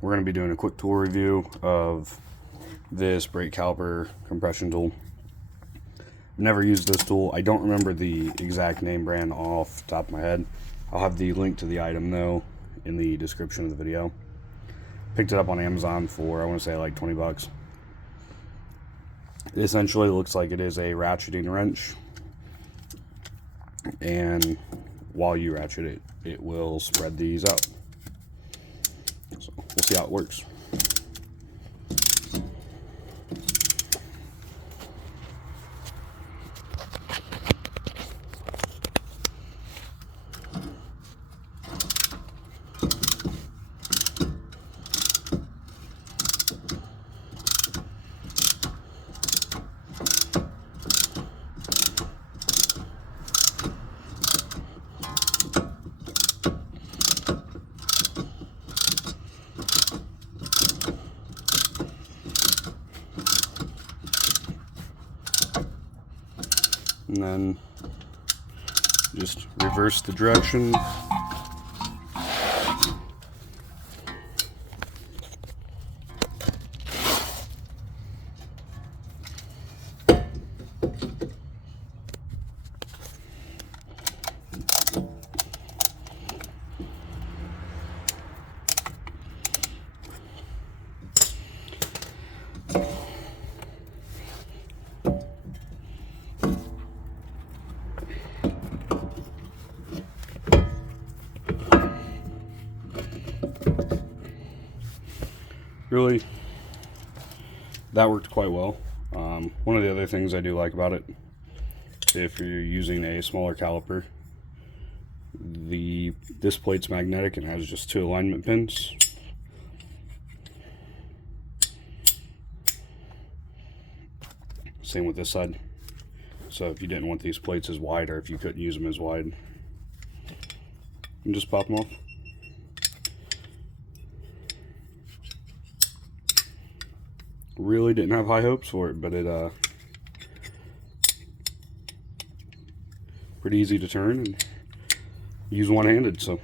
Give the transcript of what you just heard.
We're going to be doing a quick tool review of this brake caliper compression tool. Never used this tool. I don't remember the exact name brand off the top of my head. I'll have the link to the item though in the description of the video. Picked it up on Amazon for, I want to say, like 20 bucks. It essentially looks like it is a ratcheting wrench, and while you ratchet it, it will spread these out. So we'll see how it works. And then just reverse the direction. Really, that worked quite well. One of the other things I do like about it, if you're using a smaller caliper, this plate's magnetic and has just 2 alignment pins. Same with this side. So if you didn't want these plates as wide, or if you couldn't use them as wide, you just pop them off. Really didn't have high hopes for it, but it pretty easy to turn and use one-handed, so